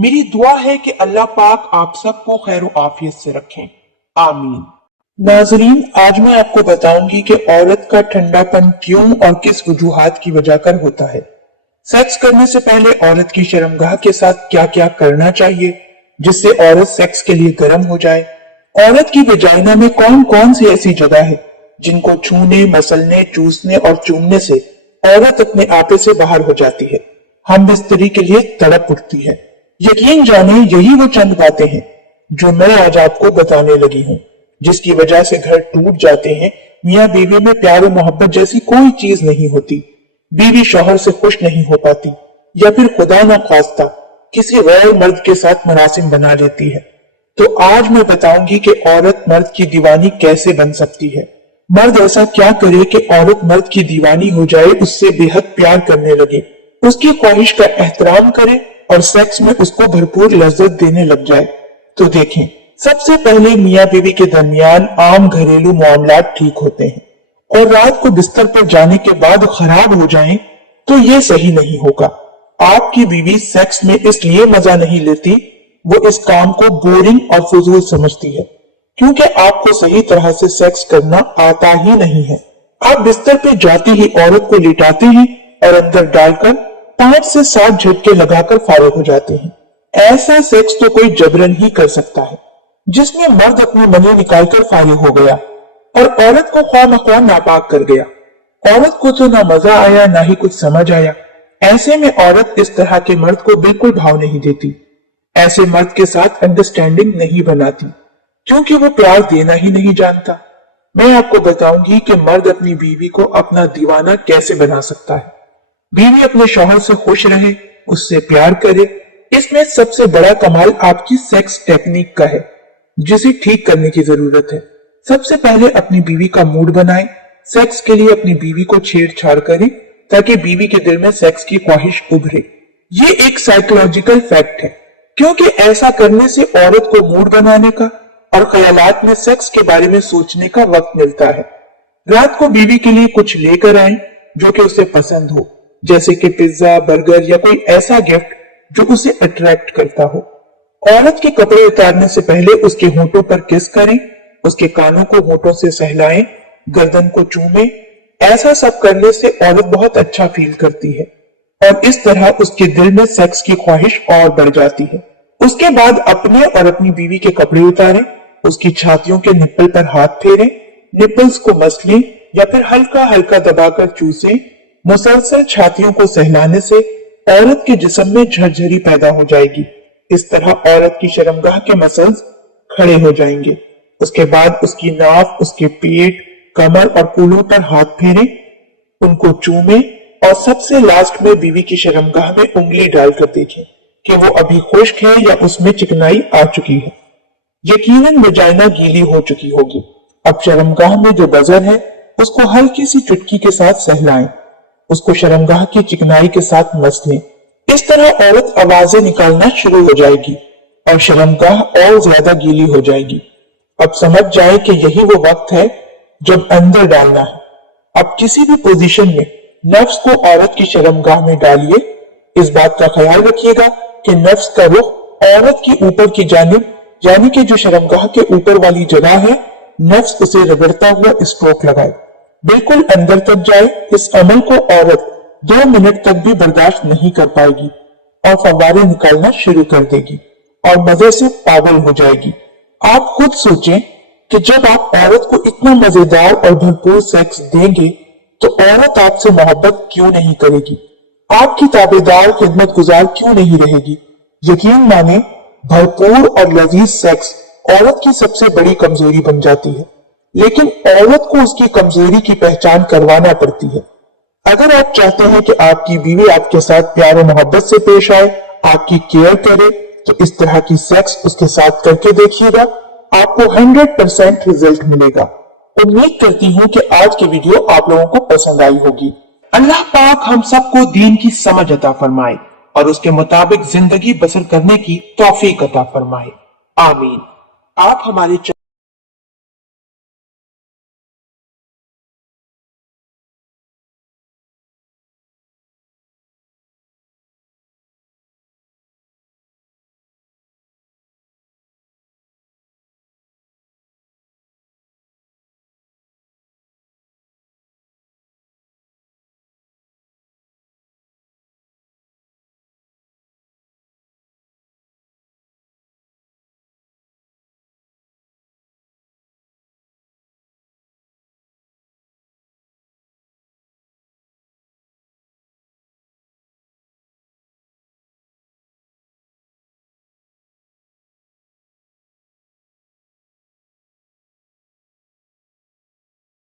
मेरी दुआ है कि अल्लाह पाक आप सबको खैर आफियत से रखें, आमीन। नाजरीन, आज मैं आपको बताऊंगी कि औरत का ठंडापन क्यों और किस वजूहात की वजह कर होता है। सेक्स करने से पहले औरत की शर्मगाह के साथ क्या क्या करना चाहिए जिससे औरत सेक्स के लिए गर्म हो जाए। औरत की वजाइना में कौन कौन सी ऐसी जगह है जिनको छूने, मसलने, चूसने और चूमने से औरत अपने आपे से बाहर हो जाती है, हम बिस्तरी के लिए तड़प उठती है। यकीन जाने यही वो चंद बातें हैं जो मैं आज आपको बताने लगी हूँ, जिसकी वजह से घर टूट जाते हैं। मियाँ बीवी में प्यार और मोहब्बत जैसी कोई चीज नहीं होती। बीवी शौहर से खुश नहीं हो पाती या फिर खुदा ना खास्ता किसी गैर मर्द के साथ मरासिम बना लेती है। तो आज मैं बताऊंगी कि औरत मर्द की दीवानी कैसे बन सकती है। मर्द ऐसा क्या करे कि औरत मर्द की दीवानी हो जाए, उससे बेहद प्यार करने लगे, उसकी ख्वाहिश का एहतराम करे और सेक्स में उसको भरपूर लज्जत देने लग जाए। तो देखें, सबसे पहले मियाँ बीवी के दरमियान आम घरेलू मामलात ठीक होते हैं और रात को बिस्तर पर जाने के बाद खराब हो जाएं तो ये सही नहीं होगा। आपकी बीवी सेक्स में इसलिए मजा नहीं लेती, वो इस काम को बोरिंग और फजूल समझती है क्योंकि आपको सही तरह से सेक्स करना आता ही नहीं है। आप बिस्तर पे जाती ही औरत को लिटाते हैं और अंदर डालकर 5 से 7 झटके लगाकर फारिग हो जाते हैं। ऐसा सेक्स तो कोई जबरन ही कर सकता है जिसमें मर्द अपने मने निकालकर फारिग हो गया और औरत को ख्वाह नापाक कर गया। औरत को तो ना मजा आया ना ही कुछ समझ आया। ऐसे में औरत इस तरह के मर्द को बिल्कुल भाव नहीं देती, ऐसे मर्द के साथ अंडरस्टैंडिंग नहीं बनाती क्योंकि वो प्यार देना ही नहीं जानता। मैं आपको बताऊंगी कि मर्द अपनी बीवी को अपना दीवाना कैसे बना सकता है। बीवी अपने शौहर से खुश रहे, उससे प्यार करे। इसमें सबसे बड़ा कमाल आपकी सेक्स टेक्निक का है जिसे ठीक करने की जरूरत है। सबसे पहले अपनी बीवी का मूड बनाएं। सेक्स के लिए अपनी बीवी को छेड़छाड़ करें ताकि बीवी के दिल में सेक्स की ख्वाहिश उभरे। ये एक साइकोलॉजिकल फैक्ट है क्योंकि ऐसा करने से औरत को मूड बनाने का और ख्यालात में सेक्स के बारे में सोचने का वक्त मिलता है। रात को बीवी के लिए कुछ लेकर आए जो कि उसे पसंद हो, जैसे कि पिज्जा, बर्गर या कोई ऐसा गिफ्ट जो उसे अट्रैक्ट करता हो। औरत के कपड़े उतारने से पहले उसके होंठों पर किस करें, उसके कानों को होंठों से सहलाएं, गर्दन को चूमें। ऐसा सब करने से औरत बहुत अच्छा फील करती है और इस तरह उसके दिल में सेक्स की ख्वाहिश और बढ़ जाती है। उसके बाद अपने और अपनी बीवी के कपड़े उतारें, उसकी छातियों के निप्पल पर हाथ फेरें, निप्पल्स को मसलें या फिर हल्का हल्का दबाकर चूसें। मुसलसल छातियों को सहलाने से औरत के जिस्म में झरझरी पैदा हो जाएगी। इस तरह औरत की शर्मगाह के मसल्स खड़े हो जाएंगे। उसके बाद उसकी नाक, उसके पेट, कमर और कूल्हों पर हाथ फेरें, उनको चूमें और सबसे लास्ट में बीवी की शर्मगाह में उंगली डालकर देखें कि वो अभी खुश्क है या उसमें चिकनाई आ चुकी है। यकीनन वजाइना गीली हो चुकी होगी। अब शर्मगाह में जो बजर है उसको हल्की सी चुटकी के साथ सहलाएं, उसको शर्मगाह की चिकनाई के साथ मसलें। इस तरह औरत आवाजें निकालना शुरू हो जाएगी और शर्मगाह और ज्यादा गीली हो जाएगी। अब समझ जाए कि यही वो वक्त है जब अंदर डालना है। अब किसी भी पोजीशन में नफ्स को औरत की शर्मगाह में डालिए। इस बात का ख्याल रखिएगा कि नफ्स का रुख औरत की ऊपर की जानिब, यानी कि जो शर्मगाह के ऊपर वाली जगह है, नफ्स उसे रगड़ता हुआ स्ट्रोक लगाए, बिल्कुल अंदर तक जाए। इस अमल को औरत 2 मिनट तक भी बर्दाश्त नहीं कर पाएगी और फव्वारे निकालना शुरू कर देगी और मजे से पागल हो जाएगी। आप खुद सोचें कि जब आप औरत को इतना मजेदार और भरपूर सेक्स देंगे तो औरत आपसे मोहब्बत क्यों नहीं करेगी, आपकी ताबेदार खिदमत गुजार क्यों नहीं रहेगी। यकीन माने, भरपूर और लजीज सेक्स औरत की सबसे बड़ी कमजोरी बन जाती है, लेकिन औरत को उसकी कमजोरी की पहचान करवाना पड़ती है। अगर आप चाहते हैं कि आपकी बीवी आपके साथ प्यार और मोहब्बत से पेश आए, आपकी केयर करे, तो इस तरह की सेक्स उसके साथ करके देखिएगा, आपको 100% रिजल्ट मिलेगा। उम्मीद करती हूँ कि आज की वीडियो आप लोगों को पसंद आई होगी। अल्लाह पाक हम सबको दीन की समझ अता फरमाए और उसके मुताबिक जिंदगी बसर करने की तौफीक अता फरमाए, आमीन। आप हमारे